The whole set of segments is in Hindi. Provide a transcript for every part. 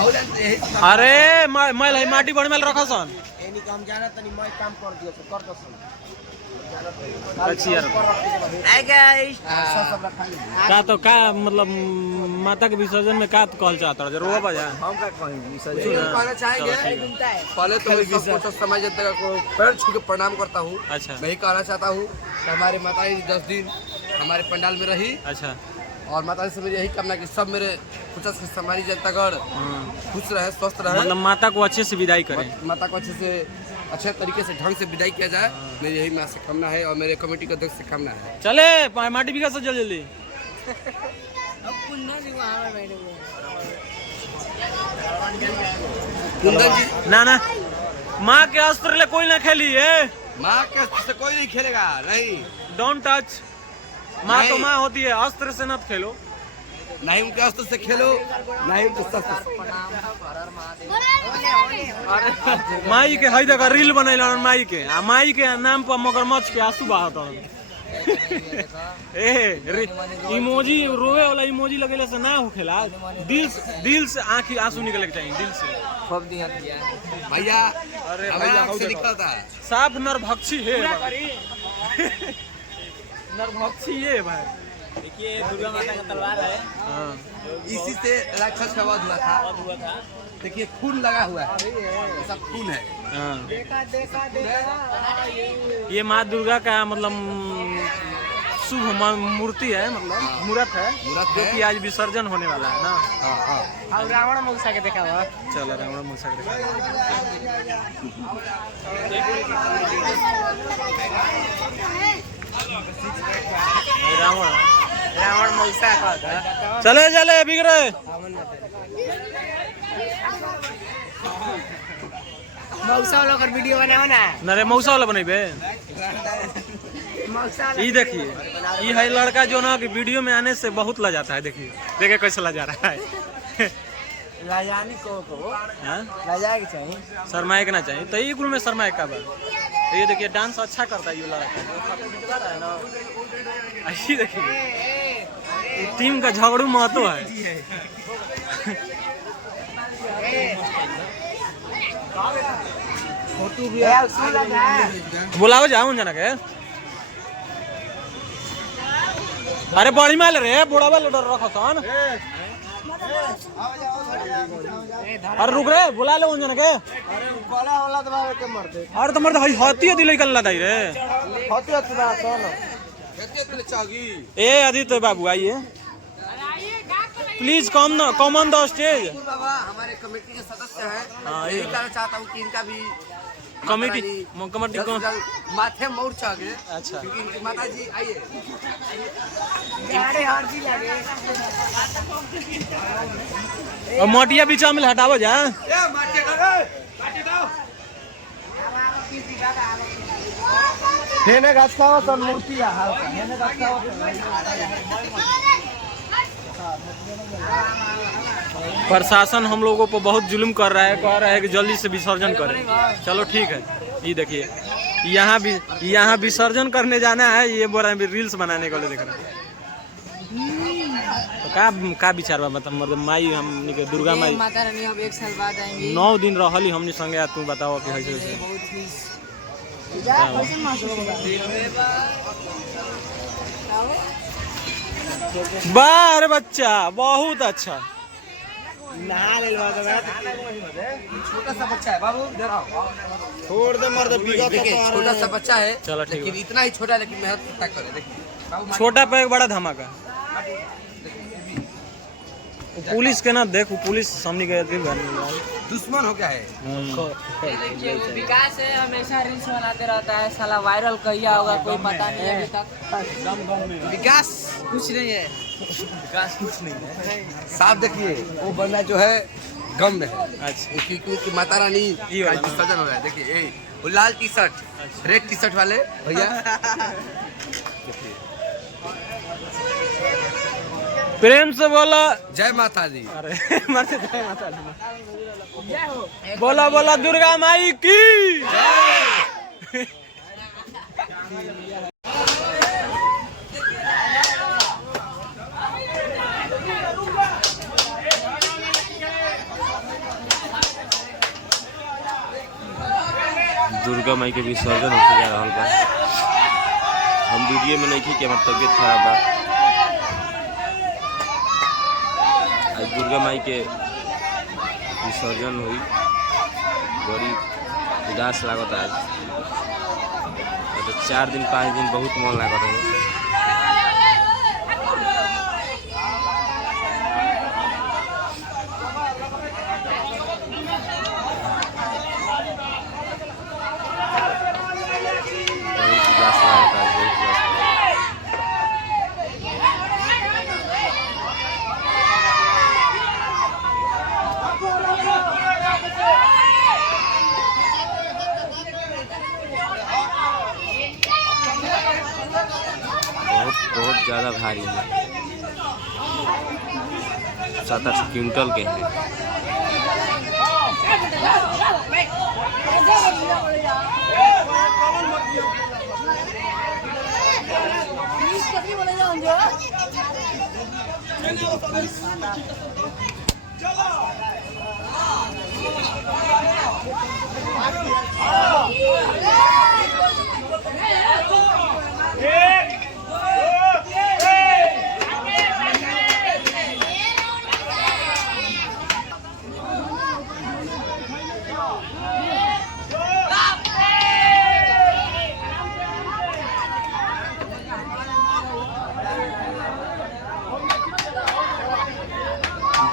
अरे मैं माटी बड़ मेल रखा सन एनी काम जाना तनी मैं काम कर दियो तो कर दो सन का तो का मतलब माता के विसर्जन में का कहल चाहता है रोवा बजा हम का कहीं विसर्जन कहना चाहेंगे पहले तो मैं सबको समाज जनता को पैर छू के प्रणाम करता हूँ। अच्छा मैं कहना चाहता हूँ हमारे माता जी 10 दिन हमारे पंडाल में रही। अच्छा और माता जी से मेरी यही कामना कि सब मेरे कुछ हमारी जनतागढ़ खुश रहे स्वस्थ रहे मतलब माता को अच्छे से विदाई करें माता को अच्छे तरीके से ढंग से विदाई किया जाए मेरी यही माँ से कामना है और मेरे कमेटी के अध्यक्ष से कामना है। चले माटी बिका से जल्दी कुंदन जी ना ना माँ के अस्त्र ले कोई ना खेली है माँ के अस्त्र से कोई नहीं खेलेगा नहीं डोंट टच माँ तो माँ होती है अस्त्र से मत खेलो नहीं उनके अस्त्र से खेलो नहीं माई के हई देखा रील बनैल माई के नाम पर मगरमच्छ के आंसू बहात इमोजी रोवे वाला इमोजी लगेले से ना होखेला दिल से आंखी आंसू निकले के चाहिए दिल से भैया। अरे भैया निकलता साफ नरभक्षी है नरभक्षी है भाई। देखिए दुर्गा माता का तलवार है इसी से राक्षस का वध हुआ था। देखिए खून लगा हुआ है सब खून है। ये माँ दुर्गा का मतलब शुभ मूर्ति है मतलब मूर्त है जो कि आज विसर्जन होने वाला है ना। और रावण मूसा के देखा हुआ चलो रावण मूसा के रावण मूसा का चले चले बिक रहे मौसा वाला कर वीडियो बनाओ ना नरे मौसा वाला बनेबे। ये देखिए ये है लड़का जो ना कि वीडियो में आने से बहुत लजाता है। देखिए कैसे लजा रहा है लाजानी को लजाए चाहिए शर्माए के ना चाहिए तो ये गुरु में शर्माए का बात। ये देखिए डांस अच्छा करता है ये लड़का ऐसी देखिए टीम का झगड़ू महत्व है। बुलाओ जाऊं जना के अरे बड़ी माल रे बुढ़ा वाले डर रखो तो अरे रुक रे बुला ले जना के अरे तो मर्द हाथी दिल निकल दाई रे ए आदित्य बाबू आइए please come on the stage. बाबा हमारे कमेटी के सदस्य हैं यही कहना चाहता हूँ कि इनका भी कमेटी को माथे मोड़ चाहिए। अच्छा क्योंकि इनकी माता जी आइए और मोटिया बीचा में हटावो जा प्रशासन हम लोगों पर बहुत जुल्म कर रहा है कह रहा है कि जल्दी से विसर्जन करें। चलो ठीक है ये देखिए यहाँ विसर्जन करने जाना है ये बोल रहे हैं रील्स बनाने के लिए देख रहे हैं तो का विचार बा मतलब माई हम दुर्गा माई माता रानी हम 1 साल बाद आएंगे 9 दिन रहली हमने संगे तू बताओ कि कैसे वाह अरे बच्चा बहुत अच्छा छोटा सा बच्चा है बाबू छोड़ दे मर्द छोटा सा बच्चा है चलो ठीक है इतना ही छोटा लेकिन मेहनत करे देखिए छोटा पे एक बड़ा धमाका पुलिस के ना देखो पुलिस सामने गए थे दुश्मन हो गया है। देखिए वो विकास है हमेशा रील्स बनाते रहता है साला वायरल किया होगा कोई पता नहीं अभी तक। विकास कुछ नहीं है विकास कुछ नहीं है साफ देखिए वो बंदा जो है गम में है। अच्छा क्योंकि माता रानी का विसर्जन हो रहा है। देखिए वो लाल T shirt red T shirt वाले भैया प्रेम से बोला जय माता दी। अरे जय माता दी बोला बोला दुर्गा माई की दुर्गा माई के विसर्जन होके जा रहा बा। हम वीडियो में नहीं कि हमार तबीयत खराब बा। आज दुर्गा माई के विसर्जन हुई, बड़ी उदास लागत आज। तो 4 दिन 5 दिन बहुत मन लागत है। बहुत ज़्यादा भारी है, 7-8 क्विंटल के हैं।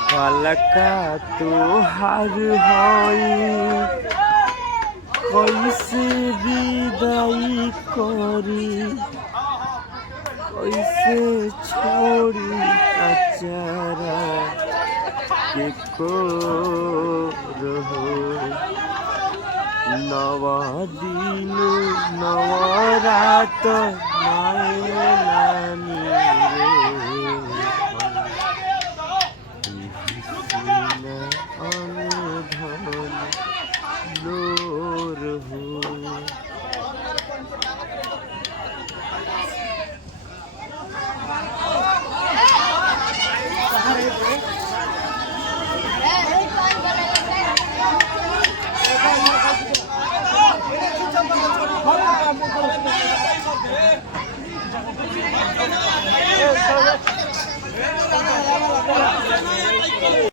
बालका तोहार हई कैसे विदाई करी, कैसे छोड़ी अचारा के को रहो। नवा दिन नवा रात मायलानी